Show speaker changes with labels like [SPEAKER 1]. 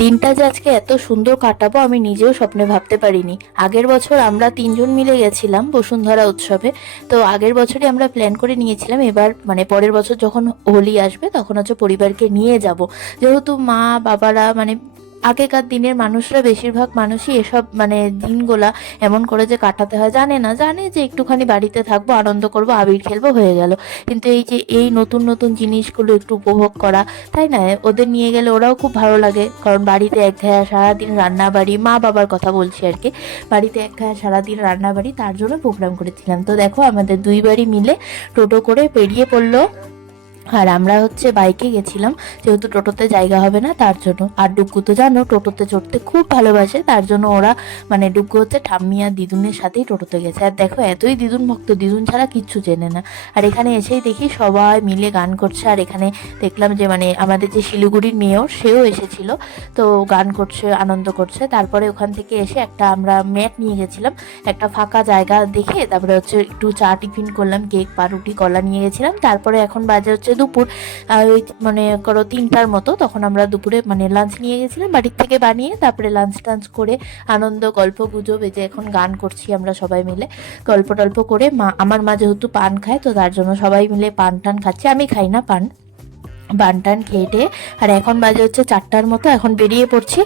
[SPEAKER 1] দিনটা যে আজকে এত সুন্দর কাটাবো আমি নিজেও স্বপ্নে ভাবতে পারিনি। আগের বছর আমরা তিনজন মিলে গেছিলাম বসুন্ধরা উৎসবে। তো আগের বছরই আমরা প্ল্যান করে নিয়েছিলাম, এবার মানে পরের বছর যখন হোলি আসবে তখন হচ্ছে পরিবারকে নিয়ে যাব। যেহেতু মা, বাবারা মানে আগেকার দিনের মানুষরা বেশিরভাগ মানুষই এসব মানে দিনগুলা এমন করে যে কাটাতে হয়। জানে না, জানে যে একটুখানি বাড়িতে থাকব, আনন্দ করব, আবির খেলব, হয়ে গেল। কিন্তু এই যে এই নতুন নতুন জিনিসগুলো একটু উপভোগ করা, তাই না? ওদের নিয়ে গেলে ওরাও খুব ভালো লাগে। কারণ বাড়িতে এক ঘেয়া সারাদিন রান্না বাড়ি মা বাবার কথা বলছি আর কি। বাড়িতে এক ঘেয়া সারাদিন রান্না বাড়ি তার জন্য প্রোগ্রাম করেছিলাম। তো দেখো, আমাদের দুই বাড়ি মিলে টোটো করে পেরিয়ে পড়ল আর আমরা হচ্ছে বাইকে গেছিলাম, যেহেতু টোটোতে জায়গা হবে না তার জন্য। আর ডুগ্গু তো জানো, টোটোতে চড়তে খুব ভালোবাসে, তার জন্য ওরা মানে ডুগ্গু হচ্ছে ঠাম্মি আর দিদুনের সাথেই টোটোতে গেছে। আর দেখো, এতই দিদুন ভক্ত, দিদুন ছাড়া কিচ্ছু চেনে না। আর এখানে এসেই দেখি সবাই মিলে গান করছে। আর এখানে দেখলাম যে মানে আমাদের যে শিলিগুড়ির মেয়র, সেও এসেছিল। তো গান করছে, আনন্দ করছে। তারপরে ওখান থেকে এসে একটা আমরা ম্যাট নিয়ে গেছিলাম। একটা ফাঁকা জায়গা দেখে তারপরে হচ্ছে একটু চা টিফিন করলাম, কেক, পাউরুটি, কলা নিয়ে গেছিলাম। তারপরে এখন বাজে হচ্ছে দুপুর ওই মানে করো তিনটার মতো, তখন আমরা দুপুরে মানে লাঞ্চ নিয়ে গেছিলাম বাড়ির থেকে বানিয়ে, তারপরে লাঞ্চ টাঞ্চ করে আনন্দ, গল্প, গুজব, এই যে এখন গান করছি আমরা সবাই মিলে, গল্প টল্প করে মা, আমার মা যেহেতু পান খায়, তো তার জন্য সবাই মিলে পান টান খাচ্ছে। আমি খাই না পান পান টান খেয়ে আর এখন বাজে হচ্ছে চারটার মতো, এখন বেরিয়ে পড়ছি